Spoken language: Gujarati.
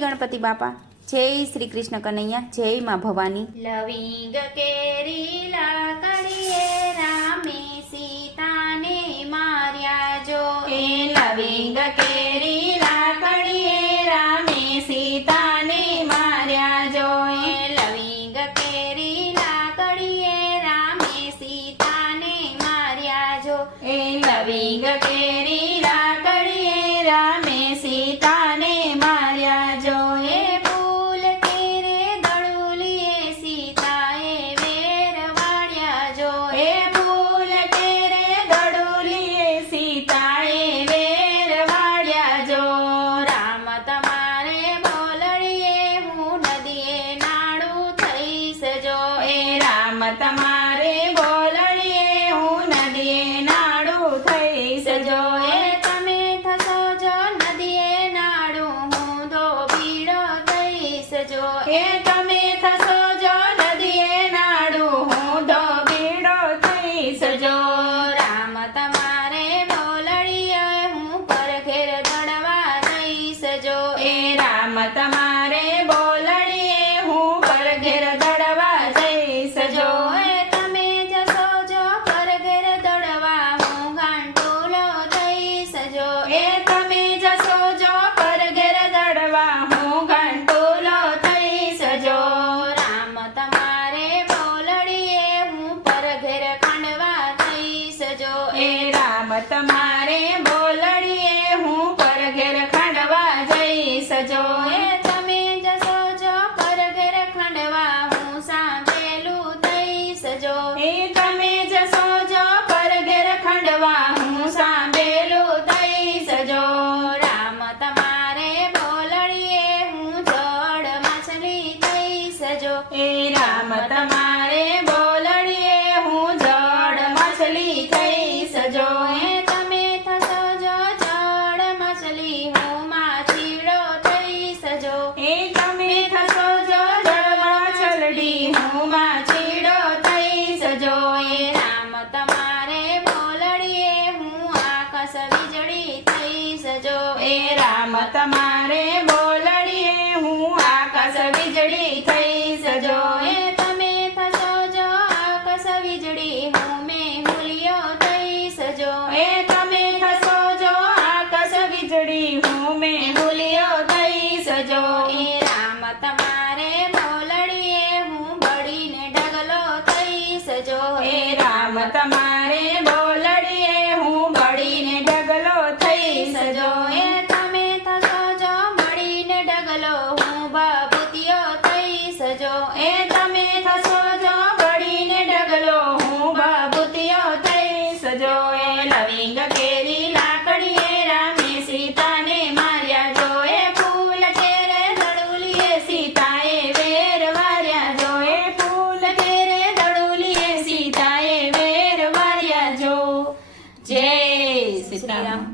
ગણપતિ બાપા જય શ્રી કૃષ્ણ કનૈયા જય માં ભવાની લવિંગ કેરી લાકડીએ રામે સીતાને માર્યા જો એ લવિંગ કેરી લાકડીએ રામે સીતાને માર્યા જો એ લવિંગ કેરી લાકડીએ રામે સીતાને માર્યા જો એ લવિંગ કેરી લાકડીએ રામે સીતાને માર્યા જો એ ફૂલ કેરે દળુલીએ સીતાએ વેર વાળ્યા જો એ ફૂલ કેરે દળુલીએ સીતાએ વેર વાળ્યા જો રામ તમારે બોલડીએ હું નદીએ નાડું થઈશ જો એ રામ તમારે બોલણીએ હું નદીએ નાડું થઈશ. જો એ તમે થશો, જો નદીએ નાડું હું ધોબીડો થઈશ. જો એ તમે થશો, જો નદીએ નાડું હું થઈશ. જો રામ તમારે બોલણીએ હું પર ઘેર દડવા જઈશ. જો એ રામ તમારે બોલડીએ હું પર ઘેર દડવા જઈશ જો એ તમે જશો જો પર ઘેર દડવા હું ગાંઠોલો થઈશ જો એ તમે જશો જો પર ઘેર દડવા હું ગાંઠોલો થઈશ જો રામ તમારે બોલડીએ હું પર ઘેર ખાંડવા થઈશ જો એ રામ તમારે બોલડીએ, હું પર ખાંડવા જઈશ. જો એ તમે જશો જો પર ઘેર ખાંડવા હું સાંભેલું થઈશ. જો એ તમે જશો જો પર ખાંડવા હું સાંભેલું થઈશ. જો રામ તમારે બોલડીએ, હું જળ માછલી થઈશ. જો એ રામ તમારે જો એ રામ તમારે બોલડીએ ચાલો હું બાબુતિયો થઈશ જો. એ તમે થશો જો પડીને ડગલો. હું બાબુતિયો થઈશ જો. એ લવિંગ કેરી લાકડીએ રામે સીતાને માર્યા જો. એ ફૂલ કેરે દડુલીએ સીતાએ વેર વાર્યા જો. એ ફૂલ કેરે દડુલીએ સીતાએ વેર વાર્યા જો. જય સીતારામ